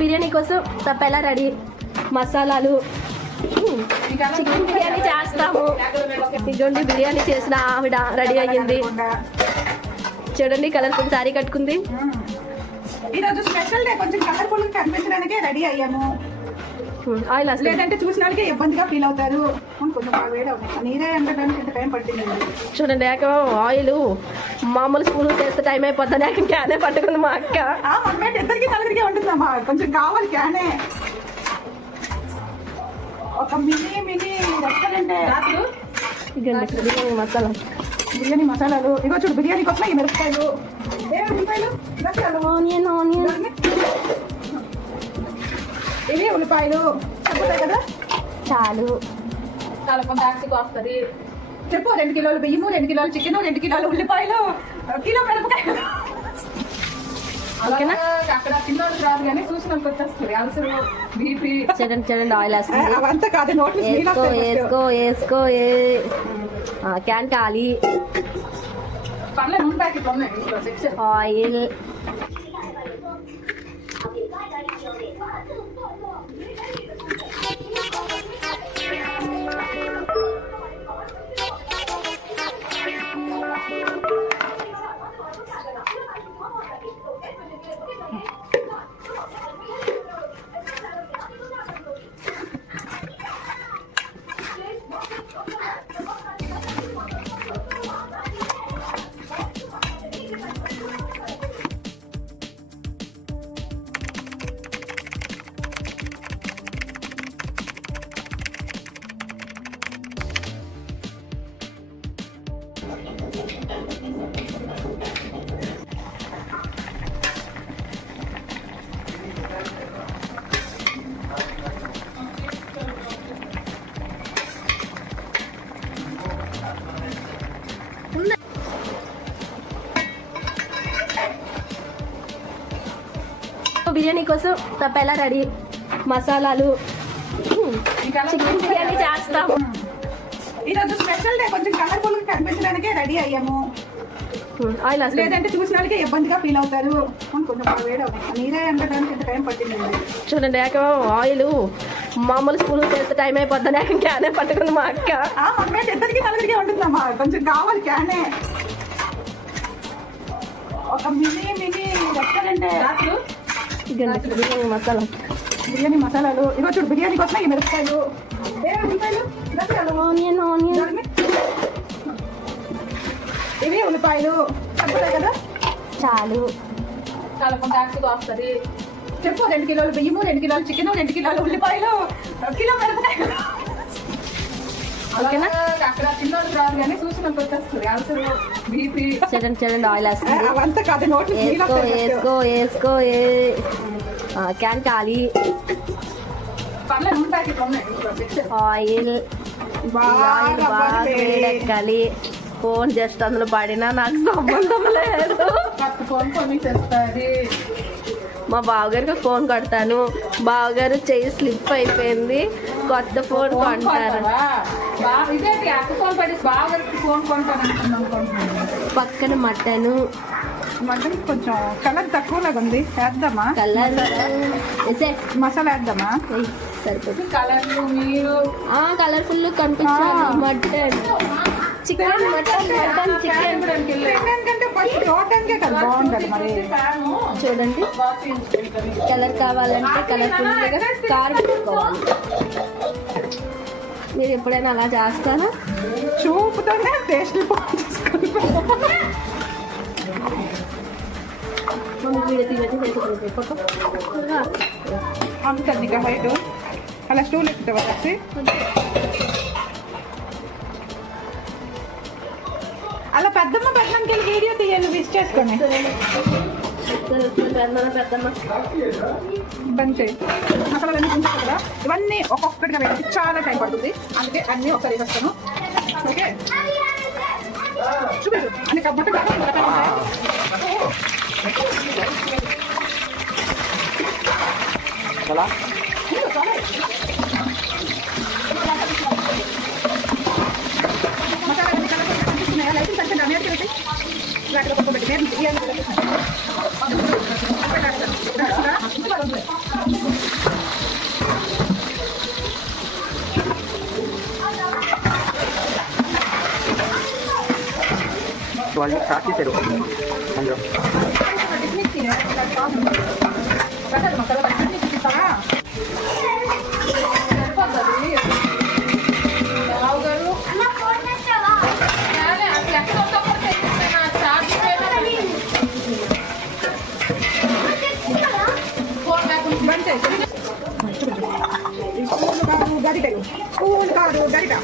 బిర్యానీ కోసం తప్పేలా రెడీ మసాలాలు చికెన్ బిర్యానీ చేస్తాము. ఇటువంటి బిర్యానీ చేసిన ఆవిడ రెడీ అయ్యింది. చూడండి కలర్ఫుల్ శారీ కట్టుకుంది. ఈరోజు స్పెషల్ డే, కొంచెం కలర్ఫుల్ కనిపించడానికే రెడీ అయ్యాము. ఆయిల్ లేదంటే చూసిన వాళ్ళకి ఇబ్బందిగా ఫీల్ అవుతారు. కొంచెం బాగా వేడి అవుతుంది, నీరే ఎండడానికి ఇంత టైం పట్టింది. చూడండి ఆయిల్ మామూలు స్పూన్ చేస్తే టైం అయిపోతుంది. క్యానే పట్టుకుంది మా అక్క. ఇద్దరికి నలుగురికి ఉంటుందమ్మా, కొంచెం కావాలి క్యానే. ఒక మినీ రెస్టారెంట్ మసాలా బిర్యానీ మసాలాలు. ఇగో చూడు, బిర్యానీ కోసం ఈ మిరపకాయలు, ఆనియన్ ఇవి ఉల్లిపాయలు చెప్పుతాయి కదా, చాలు. వస్తుంది చెప్పు. 2 కిలోలు బియ్యము, 2 కిలోలు చికెన్, 2 కిలోలు ఉల్లిపాయలు, కిలో మిరపకాయలు. ఓకేనా? అక్కడ పిల్లలు రాదు కానీ చూసిన వచ్చేస్తుంది. Ulcer, BP. చూడండి ఆయిల్ వేస్తుంది. అవంతా కాదు, నోట్లు వేసుకో క్యాన్ ఖాళీ. పర్లేదు, ప్యాకెట్ ఉన్నాయి. ఆయిల్ బిర్యానీ కోసం తప్పేలా రెడీ మసాలాలు చికెన్ బిర్యానీ చేస్తాము. ఈరోజు స్పెషల్ డే, కొంచెం కలర్ఫుల్ కనిపించడానికే రెడీ అయ్యాము. ఆయిల్ లేదంటే చూసిన వాళ్ళకి ఇబ్బందిగా ఫీల్ అవుతారు. కొంచెం బాగా వేడి అవుతుంది, నీరే ఎండడానికి ఇంత టైం పట్టింది. చూడండి ఆయిల్ మామూలు స్పూన్ చేస్తే టైం అయిపోతుంది. క్యానే పట్టుకుంది మా అక్క. ఇద్దరికి నలుగురికి ఉంటుందమ్మా, కొంచెం కావాలి క్యానే. ఒక మినీ రెస్టారెంట్ బిర్యానీ మసాలాలు. ఇగో చూడు, బిర్యానీ కోసం ఈ మిరపకాయలు, ఆనియన్ ఇవి ఉల్లిపాయలు చెప్పుతాయి కదా, చాలు. వస్తుంది చెప్పు. 2 కిలోలు బియ్యము, 2 కిలోలు చికెన్, 2 కిలోలు ఉల్లిపాయలు, కిలో మిరపకాయలు. ఓకేనా? అక్కడ పిల్లలు రాదు కానీ చూసిన వచ్చేస్తుంది. Ulcer, BP. చూడండి ఆయిల్ వేస్తుంది. అవంతా కాదు, నోట్లు వేసుకో క్యాన్ ఖాళీ. పర్లేదు, ప్యాకెట్ ఉన్నాయి. ఆయిల్ బాగా వేడెక్కాలి. ఫోన్ జస్ట్ అందులో పడినా నాకు సంబంధం లేదు. ఫోన్ కొని చేస్తుంది. మా బావగారికి ఫోన్ కొడతాను. బావగారు చెయ్యి స్లిప్ అయిపోయింది, కొత్త ఫోన్ కొంటారు. పక్కన మటన్ కొంచెం కలర్ తక్కువలాగా ఉంది, వేద్దామా? కలర్ మసాలా వేద్దామా? సరిపోతుంది. కలర్ఫుల్ కనిపించాలి. మటన్ చికెన్ చికెన్ కంటే ఫస్ట్ చూడటానికే కదా బాగుంటుంది. మరి చూడండి, కలర్ కావాలంటే కలర్ఫుల్గా కారం పెట్టుకోవాలి. మీరు ఎప్పుడైనా అలా చేస్తారా? చూపుతోనే టేస్ట్ అందుకని ఇక హైట్ అలా స్టూల్ ఎక్కుతావా వచ్చి అలా పెద్దమ్మ పెట్టడానికి వెళ్ళి వీడియో తీయాలి, విష్ చేసుకొని బంద్ చేయి. మసాలాలన్నీ ఉంటాయి కదా, ఇవన్నీ ఒక్కొక్కటిగా పెట్టి చాలా టైం పడుతుంది. అందుకే అన్నీ ఒకసారి వస్తాను. ఓకే, చూపించు అన్ని కబ్బట్టు మసాలా వాళ్ళు స్టార్ట్ చేశారు అందులో స్కూల్ కాదు గరిట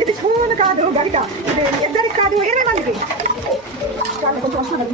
ఇది స్కూల్ కాదు గరిట ఇది ఇద్దరికి కాదు 20 మందికి కొంచెం వస్తుంది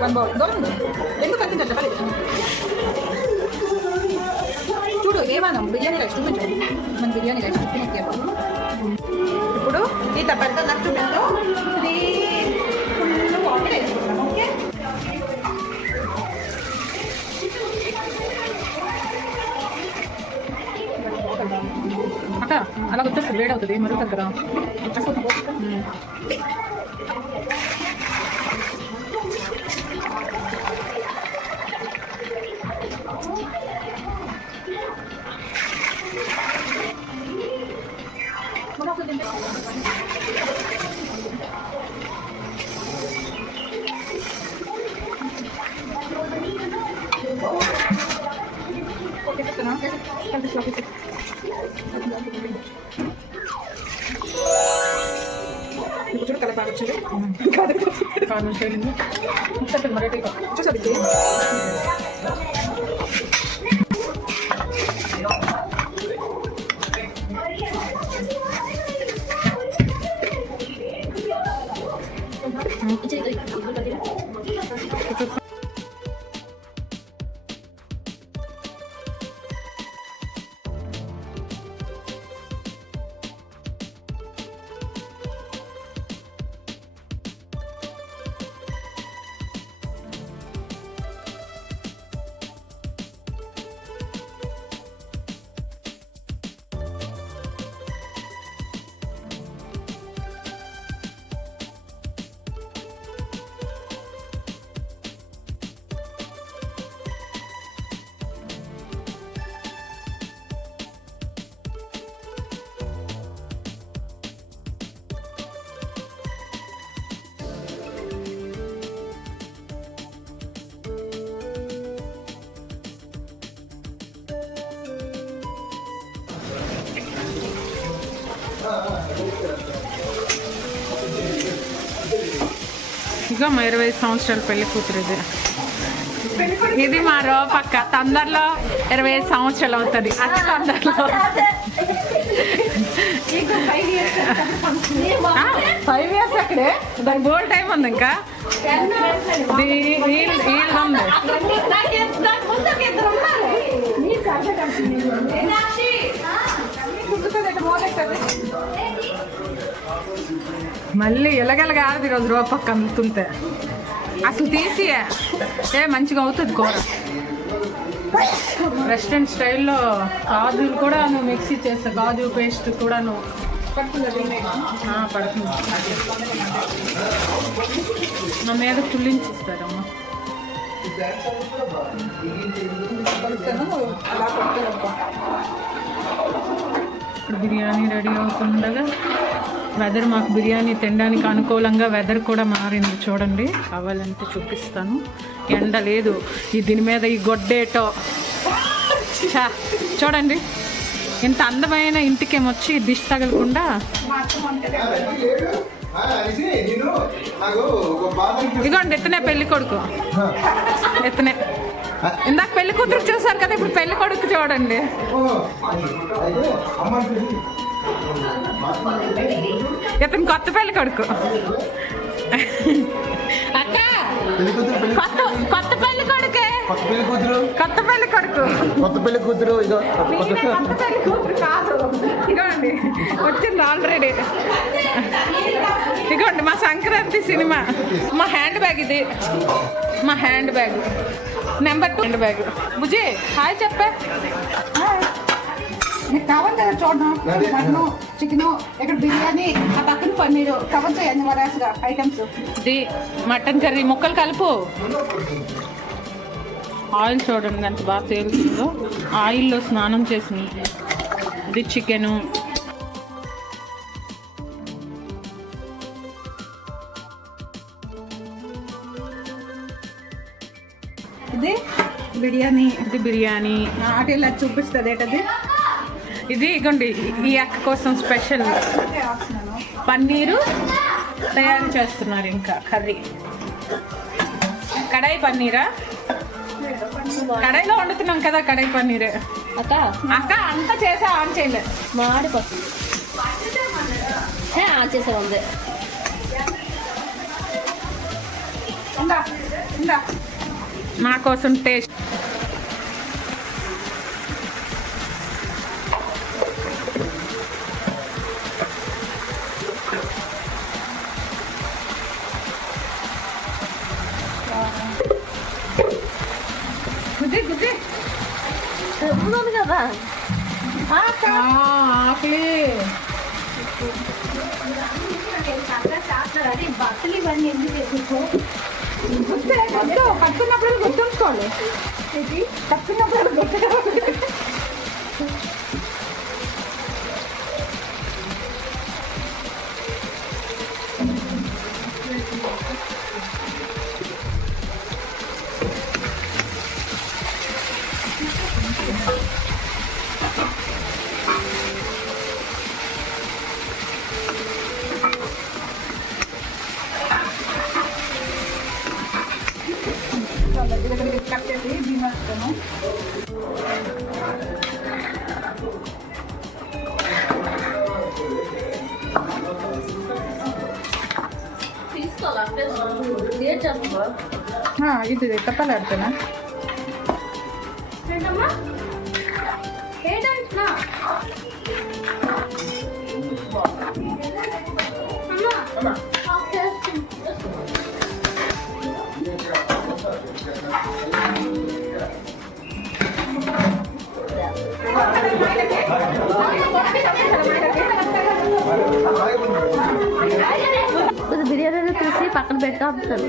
వన్ బౌల్ దొరుకుతుంది ఎందుకు కనిపించట్లే పని చూడు ఏమన్నా బిర్యానీ రైస్ చూపించు మన బిర్యానీ రైస్ ఇప్పుడు ఈ పెద్ద నాకు చూపించు ఇది ఫుల్ వాటర్ వేసుకుంటాం ఓకే అక్క అలా వచ్చేస్తుంది వేడి అవుతుంది మరో దగ్గర చూడు కలర్ బాగా వచ్చింది కారణం చేయండి మరటి చూసారు ఇక మా 25 సంవత్సరాల పెళ్లి కూతురు ఇది మా పక్క తొందరలో 25 సంవత్సరాలు అవుతుంది అది తొందరలో 5 years అక్కడే దానికి బోల్ టైం ఉంది ఇంకా మళ్ళీ ఎలాగెలగా ఆడది ఈరోజు రూపక్క అందుతుంటే అసలు తీసి మంచిగా అవుతుంది కూర రెస్టారెంట్ స్టైల్లో కాజులు కూడా నువ్వు మిక్సీ చేస్తా కాజు పేస్ట్ కూడా నువ్వు పడుతుంది నా మీద తుల్లించిస్తారమ్మా ఇప్పుడు బిర్యానీ రెడీ అవుతుండగా వెదర్ మాకు బిర్యానీ తినడానికి అనుకూలంగా వెదర్ కూడా మారింది చూడండి కావాలంటే చూపిస్తాను ఎండ లేదు దీని మీద ఈ గొడ్డేటో చూడండి ఇంత అందమైన ఇంటికేమొచ్చి దిష్టి తగలకుండా ఇదిగోండి ఎత్తనే పెళ్ళి కొడుకు ఎత్తనే ఇందాక పెళ్లి కూతురు చూసారు కదా, ఇప్పుడు పెళ్లి కొడుకు చూడండి. ఇతను కొత్త పెళ్లి కొడుకు. అక్క కొత్త పెళ్లి కొడుకే, కొత్త పెళ్లి కొడుకు, కొత్త పెళ్లి కూతురు. కొత్త పెళ్లి కూతురు కాదు, ఇగోండి వచ్చింది ఆల్రెడీ. ఇగోండి మా సంక్రాంతి సినిమా. మా హ్యాండ్ బ్యాగ్ ఇది, మా hand bag number 2 hand bag. Bujji hi చెప్పే. మీకు కావాలి కదా చూడడం, మటను చికెను, ఇక్కడ బిర్యానీ, ఆ పక్కన పన్నీరు కవర్ చేయండి వరాసుగా ఐటమ్స్. ఇది మటన్ కర్రీ, ముక్కలు కలుపు. ఆయిల్ చూడండి ఎంత బాగా తేలుతుందో, ఆయిల్లో స్నానం చేసింది. ఇది చికెను. ఇది బిర్యానీ. ఇది బిర్యానీ. అటు ఇలా చూపిస్తుంది ఏంటది. ఇది ఇగోండి ఈ అక్క కోసం స్పెషల్ పన్నీరు తయారు చేస్తున్నారు. ఇంకా కర్రీ కడాయి పన్నీరా, కడాయిలో వండుతున్నాం కదా కడాయి పన్నీరే. అక్క అక్క అంతా చేసా ఆన్ చేయలేదు. మాడిపోతుంది. చేసా ఉంది. నా కోసం టేస్ట్. గుద్ది గుద్ది ఉంది కదా ఆకలి. బట్టలు ఇవన్నీ ఎందుకు కట్టుకున్నప్పుడు గుర్తుంచుకోవాలి, కట్టుకున్నప్పుడు గుర్తుంచుకోవాలి. కట్ చేసి దీని వేస్తాను. ఇది తప్పలు ఆడుతున్నా. బిర్యానీ తీసి పక్కన పెట్టాను.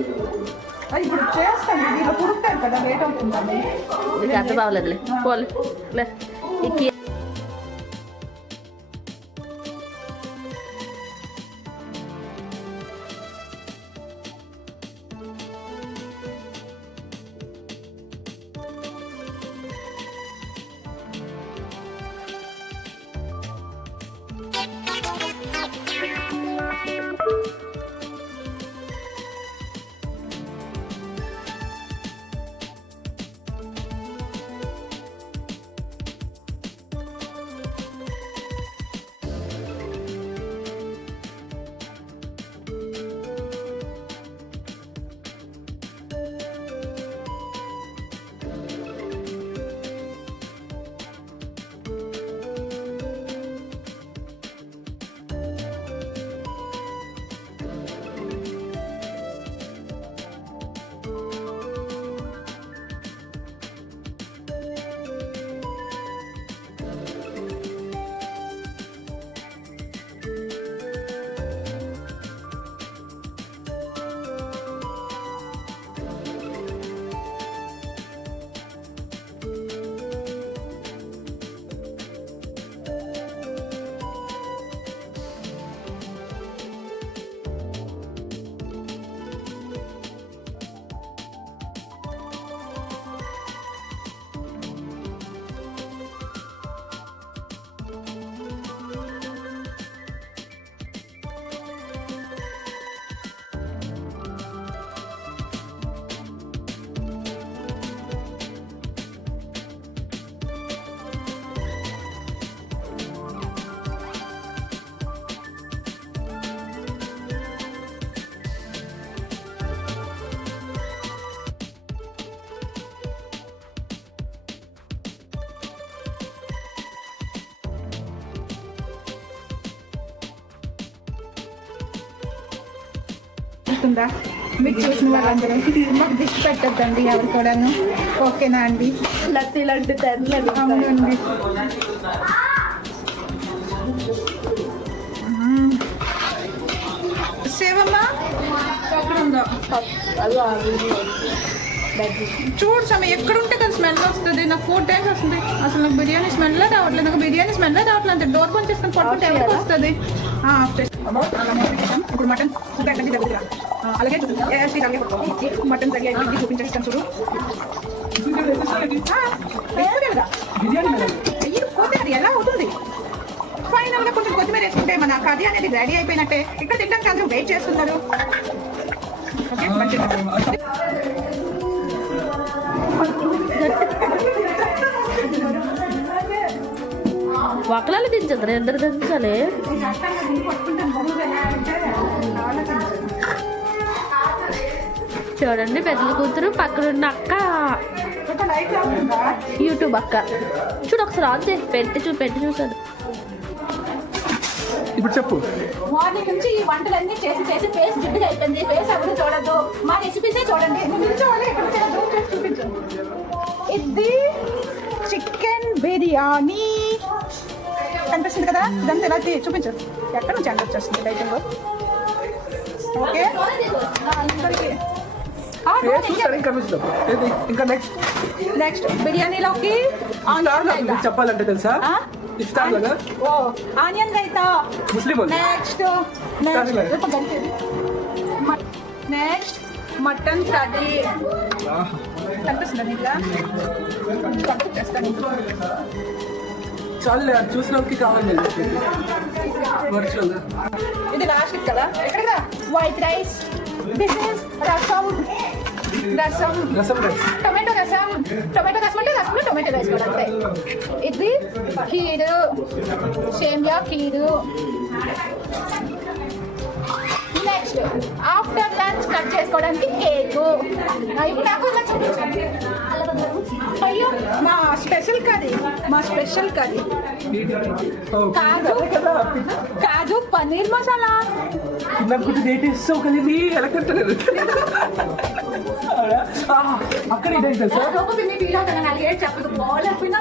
అది ఇప్పుడు చేస్తాను, దీంట్లో పుడుకుతారు కదా, లేట్ అవుతుందండి. నీకు అర్థం అవ్వలేదులే పోలే. అర్థమవుతుందా? మీకు చూసిన వాళ్ళందరూ మాకు దిష్టి పెట్టద్దండి ఎవరు కూడాను. ఓకేనా అండి? లత్తి లాంటి తెరలేదు. అవునండి. సేవమ్మా ఎక్కడ ఉందో చూడు సమయ ఎక్కడుంటే కదా స్మెల్ వస్తుంది. నాకు 4 times వస్తుంది. అసలు నాకు బిర్యానీ స్మెల్ రావట్లేదు. నాకు బిర్యానీ స్మెల్ రావట్లేదు. డోర్ బంద్ చేసుకొని పడుకుంటే ఎవరికి వస్తుంది? ఇప్పుడు మటన్ గడ్డకి దగ్గర అలాగే మటన్ రెడీ అయిపోయింది. చూపించేస్తాను చూడు. పోతే అది ఎలా అవుతుంది? ఫైనల్ గా కొంచెం కొత్తిమీర వేసుకుంటే మన కర్రీ అనేది రెడీ అయిపోయినట్టే. ఇక్కడ తినడానికి అందరూ వెయిట్ చేస్తున్నారు. ఓకే మంచిది. వకలాలు దించదు ఎందరు దించాలి. చూడండి పెద్ద కూతురు, పక్కనున్న అక్క యూట్యూబ్ అక్క. చూడు ఒకసారి ఆన్ చేసి పెట్టి చూసాను. ఇప్పుడు చెప్పు. మార్నింగ్ నుంచి ఈ వంటలన్నీ చేసి చేసి ఫేస్ జిడ్డుగా అయిపోయింది. ఫేస్ ఎవరు చూడద్దు, మా రెసిపీసే చూడండి. చూపించు. ఇది చికెన్ బిర్యానీ కనిపిస్తుంది కదా, ఇదంతా ఎలా చూపించు. ఎక్కడ నుంచి అంత వచ్చేస్తుంది డైటింగ్. ఓకే ఇంకా నెక్స్ట్ బిర్యానీలోకి చెప్పాలంటే తెలుసా, ఇఫ్తార్ లాగా ఆనియన్ రైతా. ముస్లిం నెక్స్ట్ మటన్ కర్రీ కనిపిస్తుంది. చాలు చూసిన వాళ్ళకి కావాలి. వర్చువల్ ఇది లాస్ట్ కదా. ఎక్కడ వైట్ రైస్. దిస్ ఇస్ రసం రైస్. టొమాటో రసం అంటే రసంలో టొమాటో రైస్ కూడా అంతే. ఇది ఖీరు, సేమియా kheer. Next after lunch cut చేసుకోవడానికి కేకు. ఇప్పుడు నాకు అయ్యో మా స్పెషల్ కర్రీ కాజు పన్నీర్ మసాలా. నాకు డేట్ ఇస్తావు కదా, ఇది ఎలా కట్టలేదు అక్కడ ఇదే తెలుసా. చెప్పదు బాగాలేకపోయినా